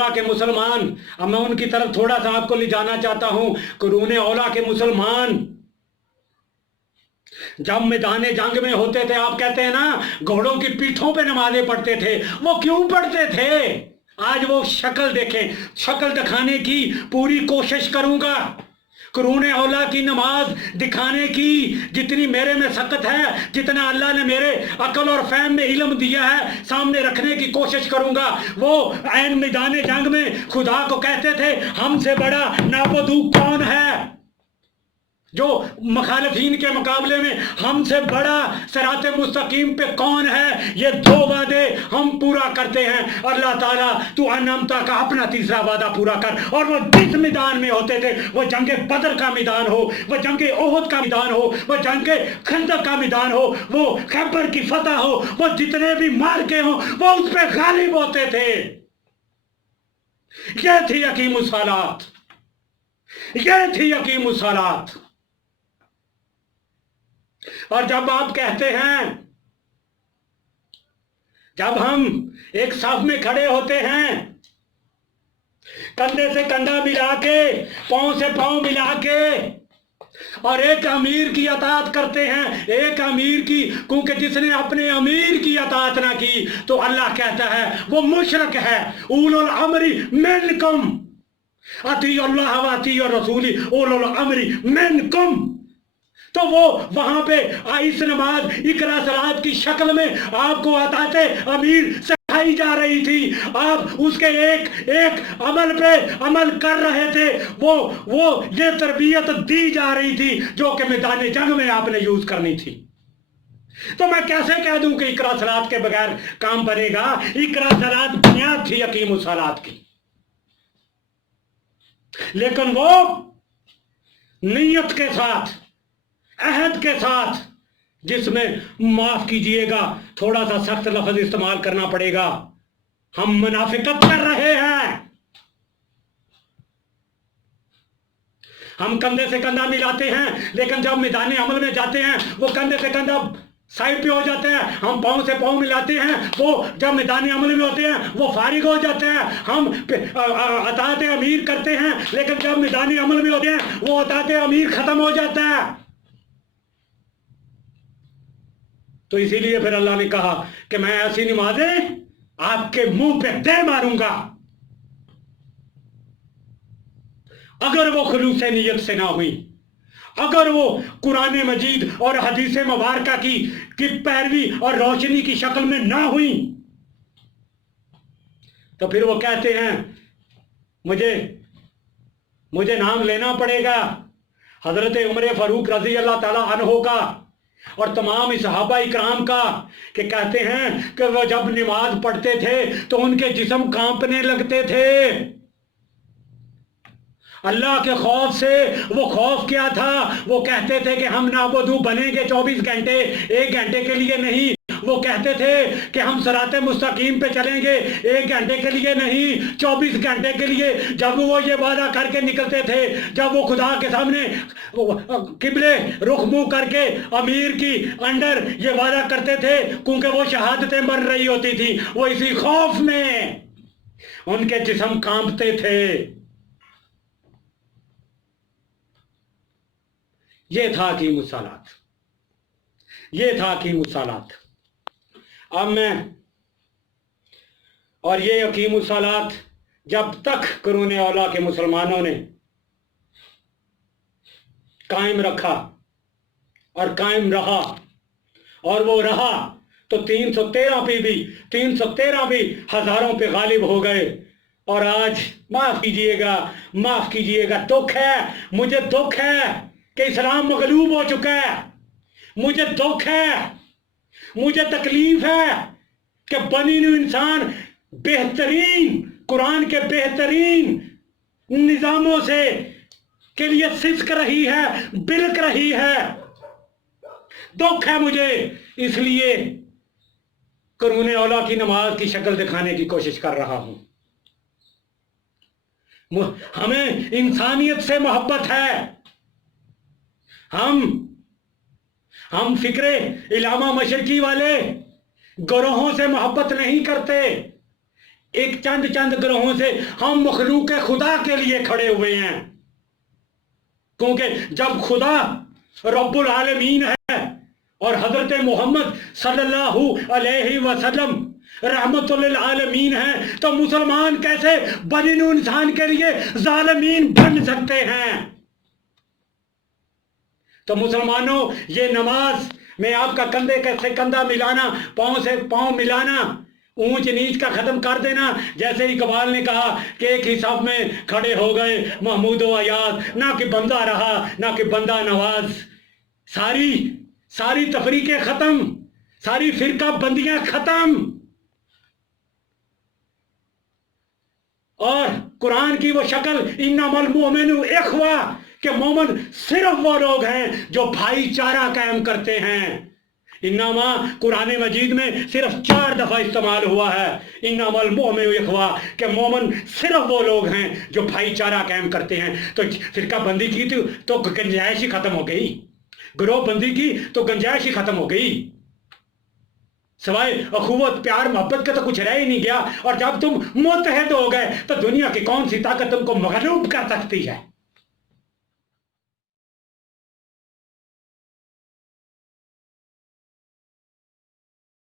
OLA के मुसलमान, अब मैं उनकी तरफ थोड़ा सा आपको ले जाना चाहता हूं। कुरून औला के मुसलमान जब मैदान जंग में होते थे, आप कहते हैं ना घोड़ों की पीठों पे नमाजें पढ़ते थे, वो क्यों पढ़ते थे? आज वो शक्ल देखें, शक्ल दिखाने की पूरी कोशिश करूंगा। कुरून औला की नमाज दिखाने की जितनी मेरे में सकत है, जितना अल्लाह ने मेरे अकल और फहम में इल्म दिया है, सामने रखने की कोशिश करूंगा। वो ऐन मैदान जंग में खुदा को कहते थे, हमसे बड़ा नाबुदू कौन है? जो मुखालिफीन के मुकाबले में हमसे बड़ा सिराते मुस्तकीम पे कौन है? ये दो वादे हम पूरा करते हैं। अल्लाह ताला तू अनमता का अपना तीसरा वादा पूरा कर। और वो जिस मैदान में होते थे, वो जंगे बदर का मैदान हो, वो जंगे ओहद का मैदान हो, वो जंगे खंदक का मैदान हो, वो खैबर की फतह हो, वो जितने भी मार्के हो, वो उस पर गालिब होते थे। ये थी यकीमुस सालात, ये थी यकीमुस सालात। और जब आप कहते हैं, जब हम एक साफ में खड़े होते हैं, कंधे से कंधा मिला के, पांव से पांव मिला के, और एक अमीर की अताअत करते हैं, एक अमीर की, क्योंकि जिसने अपने अमीर की अताअत ना की तो अल्लाह कहता है वो मुशरक है। उलुल अमरी मिनकुम, अती अल्लाह व अती रसूली उलुल अमरी मिनकुम। तो वो वहां पे इस नमाज इकरा सलात की शक्ल में आपको अताते अमीर सिखाई जा रही थी। आप उसके एक एक अमल पे अमल कर रहे थे। वो ये तरबियत दी जा रही थी जो कि मैदान जंग में आपने यूज करनी थी। तो मैं कैसे कह दूं कि इकरा सलात के बगैर काम बनेगा? इकरा सलात बुनियाद थी यकीमुस सलात की। लेकिन वो नियत के साथ, अहद के साथ, जिसमें माफ कीजिएगा थोड़ा सा सख्त लफ्ज इस्तेमाल करना पड़ेगा, हम मुनाफिकत कर रहे हैं। हम कंधे से कंधा मिलाते हैं, लेकिन जब मैदान अमल में जाते हैं वो कंधे से कंधा साइड पे हो जाते हैं। हम पांव से पांव मिलाते हैं, वो जब मैदान अमल में होते हैं वो फारिग हो जाते हैं। हम अताअत अमीर करते हैं, लेकिन जब मैदान अमल में होते हैं वो अताअत अमीर खत्म हो जाता है। तो इसीलिए फिर अल्लाह ने कहा कि मैं ऐसी नमाजें आपके मुंह पे दे मारूंगा अगर वो खुलूस नियत से ना हुई, अगर वो कुरान मजीद और हदीस मुबारका की पैरवी और रोशनी की शक्ल में ना हुई। तो फिर वो कहते हैं मुझे नाम लेना पड़ेगा हजरत उमर फारूक रजी अल्लाह ताला अन्हो का और तमाम सहाबा इकराम का, कि कहते हैं कि वो जब नमाज पढ़ते थे तो उनके जिस्म कांपने लगते थे अल्लाह के खौफ से। वो खौफ क्या था? वो कहते थे कि हम नाबुदू बनेंगे 24 घंटे, 1 घंटे के लिए नहीं। वो कहते थे कि हम सिराते मुस्तकीम पे चलेंगे 1 घंटे के लिए नहीं, 24 घंटे के लिए। जब वो ये वादा करके निकलते थे, जब वो खुदा के सामने किबले रुख मुंह करके अमीर की अंडर ये वादा करते थे, क्योंकि वो शहादतें बन रही होती थी, वो इसी खौफ में उनके जिस्म कांपते थे। ये था कि मुसालात, ये था कि मुसालात। अब मैं, और ये यकीमुस सलात जब तक कुरून औला के मुसलमानों ने कायम रखा और कायम रहा, और वो रहा, तो 313 भी हजारों पे गालिब हो गए। और आज माफ कीजिएगा, दुख है, मुझे दुख है कि इस्लाम मगलूब हो चुका है। मुझे दुख है, मुझे तकलीफ है कि बनी नू इंसान बेहतरीन कुरान के बेहतरीन निजामों से के लिए सिसक रही है, बिलक रही है। दुख है मुझे, इसलिए कुरून औला की नमाज की शक्ल दिखाने की कोशिश कर रहा हूं। हमें इंसानियत से मोहब्बत है। हम फिक्रे इलामा मशरकी वाले ग्रोहों से मोहब्बत नहीं करते। ایک چند چند گروہوں سے ہم مخلوق خدا کے لیے کھڑے ہوئے ہیں، کیونکہ جب خدا رب العالمین ہے اور حضرت محمد صلی اللہ علیہ وسلم رحمت للعالمین ہے، تو مسلمان کیسے بنی نوع انسان کے لیے ظالمین بن سکتے ہیں؟ تو مسلمانوں، یہ نماز میں آپ کا کندھے سے کندھا ملانا، پاؤں سے پاؤں ملانا، اونچ نیچ کا ختم کر دینا، جیسے اقبال نے کہا کہ ایک ہی صف میں کھڑے ہو گئے محمود و ایاز، نہ کہ بندہ رہا نہ کہ بندہ نواز، ساری تفریقیں ختم، ساری فرقہ بندیاں ختم، اور قرآن کی وہ شکل انما المؤمنون اخوہ، کہ مومن صرف وہ لوگ ہیں جو بھائی چارہ قائم کرتے ہیں۔ انما قرآن مجید میں صرف 4 دفعہ استعمال ہوا ہے، انما المؤمنون اخوہ، کہ مومن صرف وہ لوگ ہیں جو بھائی چارہ قائم کرتے ہیں۔ تو فرقہ بندی کی تو گنجائش ہی ختم ہو گئی، گروہ بندی کی تو گنجائش ہی ختم ہو گئی، سوائے اخوت پیار محبت کا تو کچھ رہ ہی نہیں گیا۔ اور جب تم متحد ہو گئے تو دنیا کی کون سی طاقت تم کو مغلوب کر سکتی ہے؟